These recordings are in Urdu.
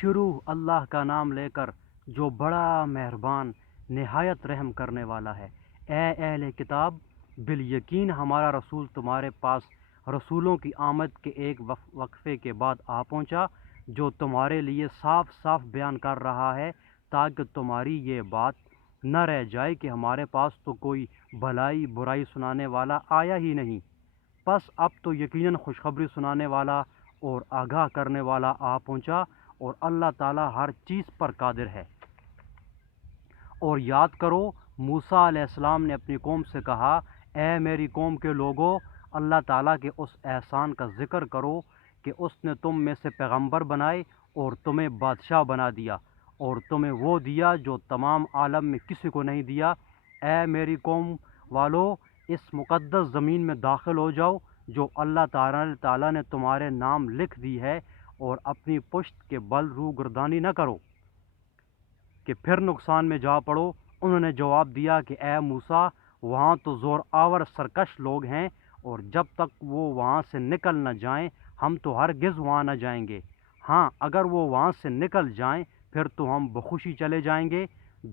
شروع اللہ کا نام لے کر جو بڑا مہربان نہایت رحم کرنے والا ہے۔ اے اہل کتاب، بالیقین ہمارا رسول تمہارے پاس رسولوں کی آمد کے ایک وقفے کے بعد آ پہنچا، جو تمہارے لیے صاف صاف بیان کر رہا ہے، تاکہ تمہاری یہ بات نہ رہ جائے کہ ہمارے پاس تو کوئی بھلائی برائی سنانے والا آیا ہی نہیں۔ پس اب تو یقیناً خوشخبری سنانے والا اور آگاہ کرنے والا آ پہنچا، اور اللہ تعالیٰ ہر چیز پر قادر ہے۔ اور یاد کرو، موسیٰ علیہ السلام نے اپنی قوم سے کہا، اے میری قوم کے لوگو، اللہ تعالیٰ کے اس احسان کا ذکر کرو کہ اس نے تم میں سے پیغمبر بنائے اور تمہیں بادشاہ بنا دیا، اور تمہیں وہ دیا جو تمام عالم میں کسی کو نہیں دیا۔ اے میری قوم والو، اس مقدس زمین میں داخل ہو جاؤ جو اللہ تعالیٰ نے تمہارے نام لکھ دی ہے، اور اپنی پشت کے بل روگردانی نہ کرو کہ پھر نقصان میں جا پڑو۔ انہوں نے جواب دیا کہ اے موسیٰ، وہاں تو زور آور سرکش لوگ ہیں، اور جب تک وہ وہاں سے نکل نہ جائیں ہم تو ہرگز وہاں نہ جائیں گے۔ ہاں، اگر وہ وہاں سے نکل جائیں پھر تو ہم بخوشی چلے جائیں گے۔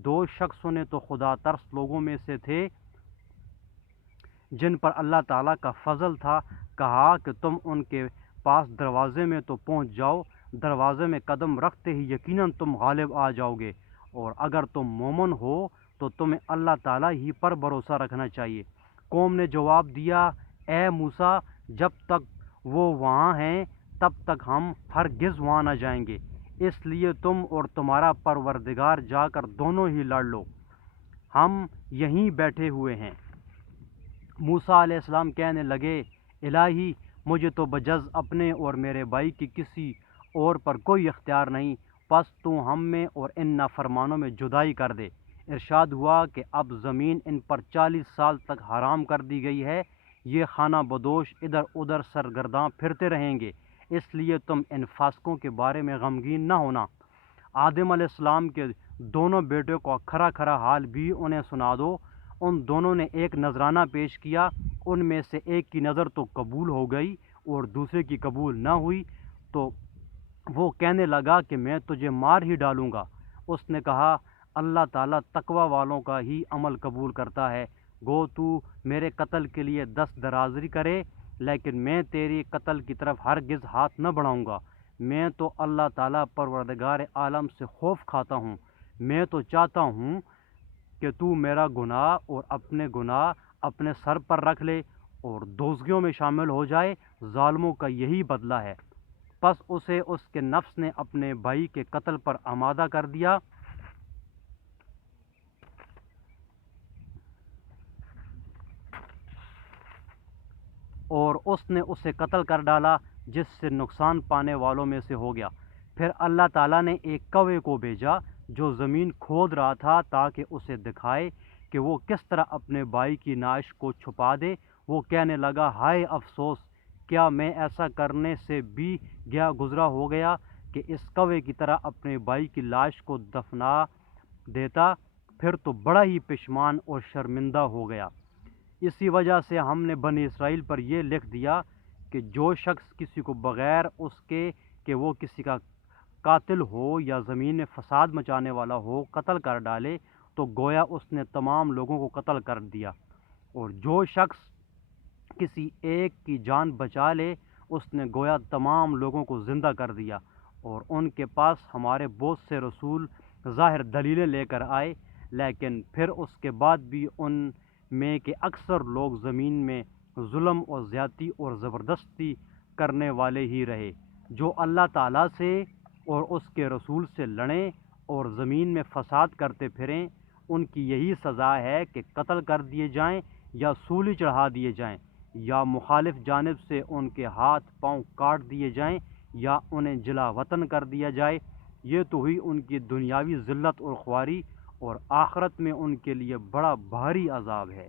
دو شخصوں نے تو خدا ترس لوگوں میں سے تھے جن پر اللہ تعالیٰ کا فضل تھا، کہا کہ تم ان کے پاس دروازے میں تو پہنچ جاؤ، دروازے میں قدم رکھتے ہی یقیناً تم غالب آ جاؤ گے، اور اگر تم مومن ہو تو تمہیں اللہ تعالیٰ ہی پر بھروسہ رکھنا چاہیے۔ قوم نے جواب دیا، اے موسیٰ، جب تک وہ وہاں ہیں تب تک ہم ہرگز وہاں نہ جائیں گے، اس لیے تم اور تمہارا پروردگار جا کر دونوں ہی لڑ لو، ہم یہیں بیٹھے ہوئے ہیں۔ موسیٰ علیہ السلام کہنے لگے، الہی، مجھے تو بجز اپنے اور میرے بھائی کی کسی اور پر کوئی اختیار نہیں، پس تو ہم میں اور ان نافرمانوں میں جدائی کر دے۔ ارشاد ہوا کہ اب زمین ان پر 40 سال تک حرام کر دی گئی ہے، یہ خانہ بدوش ادھر ادھر سرگرداں پھرتے رہیں گے، اس لیے تم ان فاسقوں کے بارے میں غمگین نہ ہونا۔ آدم علیہ السلام کے دونوں بیٹوں کا کھرا کھرا حال بھی انہیں سنا دو۔ ان دونوں نے ایک نذرانہ پیش کیا، ان میں سے ایک کی نظر تو قبول ہو گئی اور دوسرے کی قبول نہ ہوئی، تو وہ کہنے لگا کہ میں تجھے مار ہی ڈالوں گا۔ اس نے کہا، اللہ تعالیٰ تقوی والوں کا ہی عمل قبول کرتا ہے، گو تو میرے قتل کے لیے دست درازی کرے، لیکن میں تیری قتل کی طرف ہرگز ہاتھ نہ بڑھاؤں گا۔ میں تو اللہ تعالیٰ پروردگار عالم سے خوف کھاتا ہوں، میں تو چاہتا ہوں کہ تو میرا گناہ اور اپنے گناہ اپنے سر پر رکھ لے اور دوزخیوں میں شامل ہو جائے، ظالموں کا یہی بدلہ ہے۔ پس اسے اس کے نفس نے اپنے بھائی کے قتل پر آمادہ کر دیا، اور اس نے اسے قتل کر ڈالا، جس سے نقصان پانے والوں میں سے ہو گیا۔ پھر اللہ تعالیٰ نے ایک کوے کو بھیجا جو زمین کھود رہا تھا، تاکہ اسے دکھائے کہ وہ کس طرح اپنے بھائی کی نعش کو چھپا دے۔ وہ کہنے لگا، ہائے افسوس، کیا میں ایسا کرنے سے بھی گزرا ہو گیا کہ اس کوے کی طرح اپنے بھائی کی لاش کو دفنا دیتا، پھر تو بڑا ہی پشیمان اور شرمندہ ہو گیا۔ اسی وجہ سے ہم نے بنی اسرائیل پر یہ لکھ دیا کہ جو شخص کسی کو بغیر اس کے کہ وہ کسی کا قاتل ہو یا زمین میں فساد مچانے والا ہو قتل کر ڈالے، تو گویا اس نے تمام لوگوں کو قتل کر دیا، اور جو شخص کسی ایک کی جان بچا لے اس نے گویا تمام لوگوں کو زندہ کر دیا۔ اور ان کے پاس ہمارے بہت سے رسول ظاہر دلیلیں لے کر آئے، لیکن پھر اس کے بعد بھی ان میں کے اکثر لوگ زمین میں ظلم اور زیادتی اور زبردستی کرنے والے ہی رہے۔ جو اللہ تعالیٰ سے اور اس کے رسول سے لڑیں اور زمین میں فساد کرتے پھریں، ان کی یہی سزا ہے کہ قتل کر دیے جائیں یا سولی چڑھا دیے جائیں، یا مخالف جانب سے ان کے ہاتھ پاؤں کاٹ دیے جائیں، یا انہیں جلا وطن کر دیا جائے۔ یہ تو ہوئی ان کی دنیاوی ذلت اور خواری، اور آخرت میں ان کے لیے بڑا بھاری عذاب ہے۔